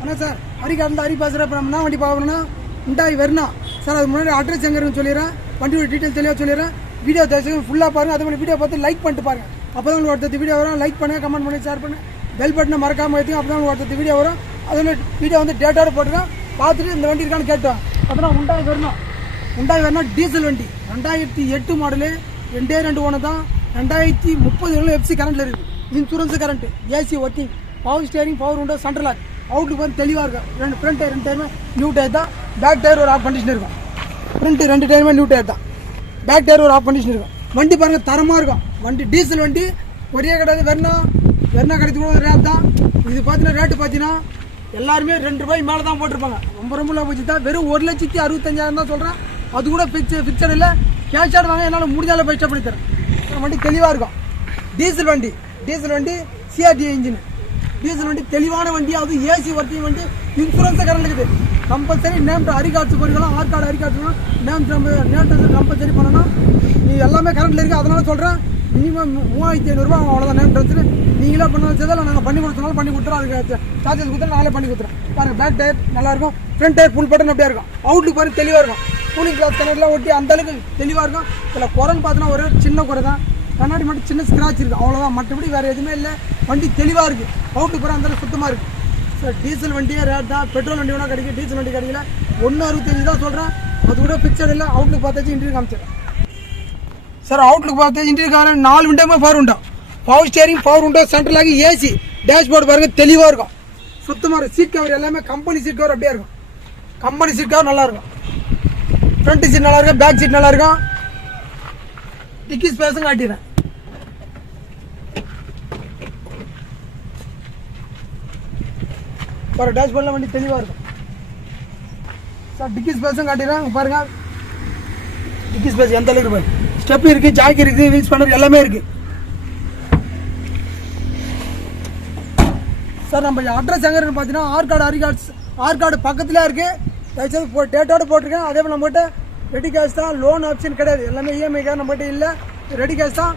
அண்ணா sir Harika இருந்து ஹரி பேசுகிறேன் இப்போ நம்ம என்ன வண்டி பார்க்கணும்னா உண்டாய் வரணும் சார் அது முன்னாடி அட்ரஸ் எங்கே இருக்குன்னு சொல்லிடுறேன். வண்டியோட டீட்டெயில் தெளிவாக சொல்லிடுறேன். வீடியோ தயவுசெய்து ஃபுல்லாக பாருங்க. அதே மாதிரி வீடியோ பார்த்து லைக் பண்ணிட்டு பாருங்க. அப்போ தான் உங்களுக்கு அடுத்த வீடியோ வரும். லைக் பண்ணுங்க கமெண்ட் பண்ணி ஷேர் பண்ணு பெல் பட்டனை மறக்காமல் வைத்துங்க அப்போ தான் உங்களுக்கு அடுத்த வீடியோ வரும். அதில் வீடியோ வந்து டேட்டோட போட்டுருக்கேன் பார்த்துட்டு இந்த வண்டி இருக்கான்னு கேட்டோம் அப்போ உண்டாய் வரணும் உண்டாய் வரணும் டீசல் வண்டி. ரெண்டாயிரத்தி எட்டு மாடலு ரெண்டே ரெண்டு ஒன்று தான். ரெண்டாயிரத்தி முப்பது எஃப்சி கரண்ட்டில் இருக்குது. Insurance current AC working power steering power உண்டோ சென்ட்ரல் அவுட்லுக்கு வந்து தெளிவாக இருக்கும் ரெண்டு ஃப்ரண்ட் டயர் ரெண்டு டயருமே நியூ டயர் தான். பேக் டயர் ஒரு ஆஃப் கண்டிஷன் இருக்கும். ஃப்ரண்ட் ரெண்டு டயருமே நியூ டயர் தான். பேக் டயர் ஒரு ஆஃப் கண்டிஷன் இருக்கும். வண்டி பாருங்கள் தரமாக இருக்கும். வண்டி டீசல் வண்டி ஒரே கிடையாது வெறுனா வெறுனா கிடைத்து கூட ரேட் தான். இது பார்த்தீங்கன்னா ரேட்டு பார்த்தீங்கன்னா எல்லாருமே ரெண்டு ரூபாய் மேலே தான் போட்டிருப்பாங்க. ரொம்ப ரொம்ப லோ பட்ஜெட் தான். வெறும் ஒரு லட்சத்தி அறுபத்தஞ்சாயிரம் தான் சொல்கிறேன் அது கூட ஃபிக்ஸ் பிக்சர் இல்லை. கேஷ் ஆட் வாங்க என்னால் முடிஞ்சாலும் பெஸ்ட்டாக பண்ணி தரேன். வண்டி தெளிவாக இருக்கும். டீசல் வண்டி டீசல் வண்டி சிஆர்டி இன்ஜின் டீசல் வண்டி தெளிவான வண்டி அது ஏசி ஒர்க்கிங் வண்டி இன்சூரன்ஸ் கரண்ட் இருக்குது கம்பல்சரி நேம் ஹரி பண்ணிக்கலாம் போயிருக்கலாம் ஆர் கார்டு ஹரி நேம் நேம் கம்பல்சரி பண்ணணும். நீ எல்லாமே கரண்ட்ல இருக்கு அதனால சொல்கிறேன் மினிமம் மூவாயிரத்தி ஐநூறுரூவா அவ்வளோதான் நேம் ட்ரெஸ்ஸு நீங்களே பண்ண வச்சதால் நாங்கள் பண்ணி கொடுத்தனாலும் பண்ணி கொடுத்துறோம். அதுக்கு சார்ஜஸ் கொடுத்தா நாங்களே பண்ணி கொடுத்துறோம். பாருங்க பேக் டயர் நல்லா இருக்கும். ஃப்ரண்ட் டயர் ஃபுல் பட்டன் அப்படியே இருக்கும். அவுட்லுக் பாருங்க தெளிவாக இருக்கும். கூலிங் கிளாஸ் கண்ணாடிலாம் ஒட்டி அந்தளவுக்கு தெளிவாக இருக்கும். இதில் குரல் பார்த்தோன்னா ஒரு சின்ன குறை தான். கண்ணாடி மட்டும் சின்ன ஸ்க்ராட்ச் இருக்குது அவ்வளோதான் மற்றபடி வேறு எதுவுமே இல்லை. வண்டி தெளிவாக இருக்குது அவுட்லுக் பாரு அந்த அளவுக்கு சுத்தமாக இருக்குது சார் டீசல் வண்டியே ரேட் தான். பெட்ரோல் வண்டி வேணால் கிடைக்கும் டீசல் வண்டி கிடைக்கல. ஒன்று அறுபத்தஞ்சு தான் சொல்கிறேன் அது கூட பிக்சர் இல்லை. அவுட்லுக் பார்த்தாச்சு இன்டர்வியூ காமிச்சிடறேன் சார் அவுட்லுக் பார்த்து இன்டர்வியூ கார நாலு விண்டோமே பவர் உண்டோ பவர் ஸ்டேரிங் பவர் உண்டோ சென்ட்ரலாகி ஏசி டேஷ்போர்டு பாருங்கள் தெளிவாக இருக்கும். சுத்தமாக இருக்கும். சீட் கவர் எல்லாமே கம்பெனி சீட் கவர் அப்படியே இருக்கும். கம்பெனி சீட் கவர் நல்லாயிருக்கும் ஃப்ரண்ட் சீட் நல்லா இருக்கும் பேக் சீட் நல்லாயிருக்கும் டிக்கி ஸ்பேஸும் காட்டிடுறேன். பாரு டேஷ்போர்டில் வண்டி தெளிவாக இருக்கும். சார் டிக்கி ஸ்பேஸும் காட்டிடுறேன். பாருங்க. டிக்கி ஸ்பேஸ் எந்த அளவுக்கு பாருங்க ஸ்டெப் இருக்குது ஜாக்கி இருக்குது வீல்ஸ் பண்ணுறது எல்லாமே இருக்குது சார் நம்ம அட்ரஸ் எங்கே இருக்குன்னு பார்த்தீங்கன்னா ஆற்காடு அரிகார்ட்ஸ் ஆற்காடு பக்கத்தில் இருக்குது தயவுசெய்து போ டேட்டோட போட்டிருக்கேன். அதே போல் நம்மகிட்ட ரெடி கேஷ் தான் லோன் ஆப்ஷன் கிடையாது. எல்லாமே இஎம்ஐ நம்மகிட்ட இல்லை. ரெடி கேஷ் தான்.